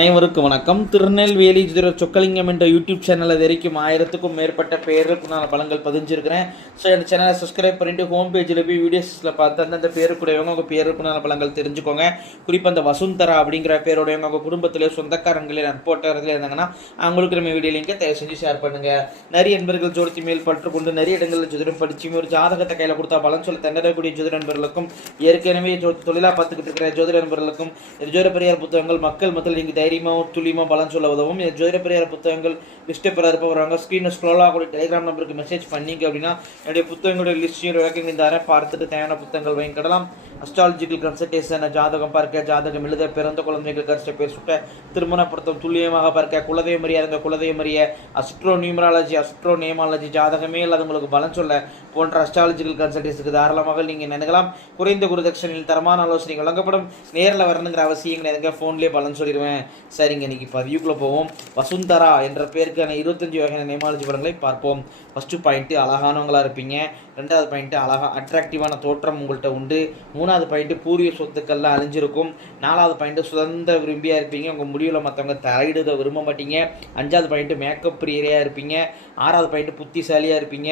அனைவருக்கும் வணக்கம். திருநெல்வேலி ஜோதிடர் சொக்கலிங்கம் என்ற யூடியூப் சேனல் அது வரைக்கும் 1000க்கும் மேற்பட்ட பேருக்குண்டான பலன்கள் பதிஞ்சிருக்கிறேன். ஸோ இந்த சேனலை சப்ஸ்கிரைப் பண்ணிட்டு ஹோம் பேஜில் போய் வீடியோஸில் பார்த்து அந்தந்த பேருக்குடையவங்க உங்கள் பேருக்குண்டான பலன்கள் தெரிஞ்சுக்கோங்க. குறிப்பாக அந்த வசுந்தரா அப்படிங்கிற பேருடையவங்க உங்கள் குடும்பத்திலே சொந்தக்காரங்களே நட்போட்டத்தில் இருந்தாங்கன்னா அவங்களுக்கு நம்ம வீடியோ லிங்கை தயவு செஞ்சு ஷேர் பண்ணுங்கள். நிறைய நண்பர்கள் ஜோதிடத்தின் மேல் பற்றுக்கொண்டு நிறைய இடங்களில் ஜோதிடம் படிச்சு ஒரு ஜாதகத்தை கையில் கொடுத்தா பலன் சொல்ல தண்டக்கூடிய ஜோதிட நண்பர்களுக்கும் ஏற்கனவே தொழிலாக பார்த்துக்கிட்டு இருக்கிற ஜோதிட நண்பர்களுக்கும் ஜோதிட பெரியார் புத்தகங்கள் மக்கள் மத்தியில் நீங்கள் தைரியமாக துல்லியமாக பலன் சொல்ல உதவும். ஜோதிட பெரியார் புத்தகங்கள் லிஸ்ட்டை பெற இருப்பவங்க ஸ்க்ரீனை ஸ்க்ரோலாக கூட டெலிகிராம் நம்பருக்கு மெசேஜ் பண்ணிங்க அப்படின்னா என்னுடைய புத்தகங்களுடைய லிஸ்ட்டையும் விளக்கங்கள் தரேன். பார்த்துட்டு தேவையான புத்தகங்கள் வாங்கிக்கிடலாம். அஸ்ட்ராலஜிக்கல் கன்சல்டேஷன், ஜாதகம் பார்க்க, ஜாதகம் எழுத, பிறந்த குழந்தைகள் கஷ்ட பேர் சுட்ட, திருமண பொருத்தம் துல்லியமாக பார்க்க, குலதெய்வம் அறியாதவங்க குலதெய்வம் அறிய, அஸ்ட்ரோ நியூமராலஜி, அஸ்ட்ரோ நேமாலஜி, ஜாதகமே இல்லாதவங்களுக்கு பலன் சொல்ல போன்ற அஸ்ட்ராலஜிக்கல் கன்சல்டேஷனுக்கு தாராளமாக நீங்கள் நினைக்கலாம். குறைந்த குருதட்சணையில் தரமான ஆலோசனை வழங்கப்படும். நேரில் வரணுங்கிற அவசியம் எதுங்க ஃபோன்லேயே பலன் சொல்லிடுவேன். சரிங்க, இன்னைக்கு பதிவுக்குள்ளே போவோம். வசுந்தரா என்ற பேருக்கான 25 வகையான நேமாலஜி பலன்களை பார்ப்போம். ஃபஸ்ட்டு பாயிண்ட்டு அழகானவங்களாக இருப்பீங்க. ரெண்டாவது பாயிண்ட்டு அட்ராக்டிவான தோற்றம் உங்கள்கிட்ட உண்டு. மூணாவது பாயிண்ட்டு பூர்வீக சொத்துக்கள்லாம் அழிஞ்சிருக்கும். நாலாவது பாயிண்ட்டு சுதந்திர விரும்பியாக இருப்பீங்க. உங்கள் முடிவில் மற்றவங்க தலையிடுத விரும்ப மாட்டீங்க. அஞ்சாவது பாயிண்ட்டு மேக்கப் பிரியரையாக இருப்பீங்க. ஆறாவது பாயிண்ட்டு புத்திசாலியாக இருப்பீங்க.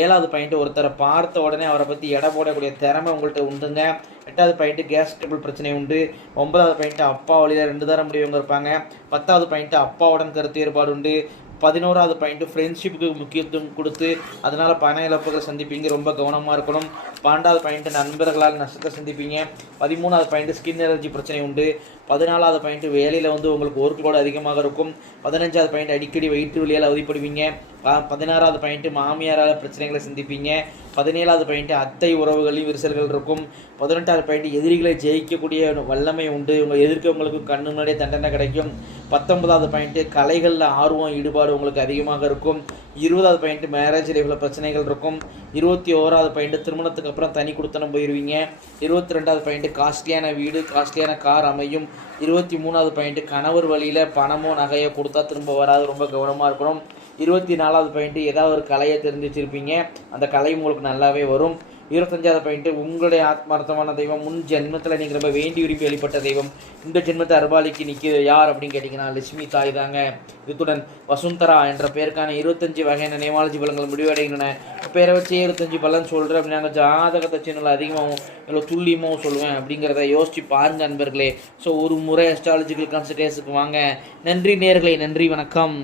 ஏழாவது பாயிண்ட்டு ஒருத்தரை பார்த்த உடனே அவரை பற்றி எடை போடக்கூடிய திறமை உங்கள்கிட்ட உண்டுங்க. எட்டாவது பாயிண்ட்டு கேஸ் டேபிள் பிரச்சனை உண்டு. ஒன்பதாவது பாயிண்ட்டு அப்பா வழியில் 2 தர முடியவங்க இருப்பாங்க. 10வது பாயிண்ட்டு அப்பாவுடன் கருத்து வேறுபாடு உண்டு. 11வது பாயிண்ட்டு ஃப்ரெண்ட்ஷிப்புக்கு முக்கியத்துவம் கொடுத்து அதனால் பண இழப்புகளை சந்திப்பீங்க, ரொம்ப கவனமாக இருக்கணும். 12வது பாயிண்ட்டு நண்பர்களால் நஷ்டத்தை சந்திப்பீங்க. 13வது பாயிண்ட்டு ஸ்கின் அலர்ஜி பிரச்சனை உண்டு. 14வது பாயிண்ட்டு வேலையில் உங்களுக்கு ஒர்க் லோடு அதிகமாக இருக்கும். 15வது பாயிண்ட் அடிக்கடி வயிற்று வலியால் அவதிப்படுவீங்க. 16வது பாயிண்ட்டு மாமியாரால் பிரச்சனைகளை சந்திப்பீங்க. 17வது பாயிண்ட்டு அத்தை உறவுகளில் விரிசல்கள் இருக்கும். 18வது பாயிண்ட்டு எதிரிகளை ஜெயிக்கக்கூடிய வல்லமை உண்டு. எதிர்க்கவங்களுக்கு கண்ணு முன்னாடியே தண்டனை கிடைக்கும். 19வது பாயிண்ட்டு கலைகளில் ஆர்வம் ஈடுபாடு உங்களுக்கு அதிகமாக இருக்கும். 20வது பாயிண்ட்டு மேரேஜ் லைஃப்பில் பிரச்சனைகள் இருக்கும். 21வது பாயிண்ட்டு திருமணத்துக்கு அப்புறம் தனி கொடுத்தனம் போயிடுவீங்க. 22வது பாயிண்ட்டு காஸ்ட்லியான வீடு, காஸ்ட்லியான கார் அமையும். 23வது பாயிண்ட்டு கணவர் வழியில் பணமோ நகையோ கொடுத்தா திரும்ப வராது, ரொம்ப கவனமாக இருக்கணும். 24வது பாயிண்ட்டு ஏதாவது ஒரு கலையை தெரிஞ்சு வச்சுருப்பீங்க, அந்த கலை உங்களுக்கு நல்லாவே வரும். 25வது பாயிண்ட்டு உங்களுடைய ஆத்மார்த்தமான தெய்வம் முன் ஜென்மத்தில் நீங்கள் ரொம்ப வேண்டி விரும்பி வெளிப்பட்ட தெய்வம் இந்த ஜென்மத்தை அருபாலிக்கு நிற்கிது யார் அப்படின்னு கேட்டிங்கன்னா லட்சுமி தாய் தாங்க. இதுடன் வசுந்தரா என்ற பேருக்கான 25 வகையான நேமாலஜி பலன்கள் முடிவடைகின்றன. பேரை வச்சு 25 பலன் சொல்கிறேன் அப்படி நாங்கள் ஜாதகத்தை சேனல் அதிகமாகவும் இல்லை துல்லியமாகவும் சொல்லுவேன் அப்படிங்கிறத யோசிச்சு பாருங்க நண்பர்களே. ஸோ ஒரு முறை அஸ்ட்ராலஜிக்கல் கன்சல்டேஷனுக்கு வாங்க. நன்றி நேயர்களே, நன்றி, வணக்கம்.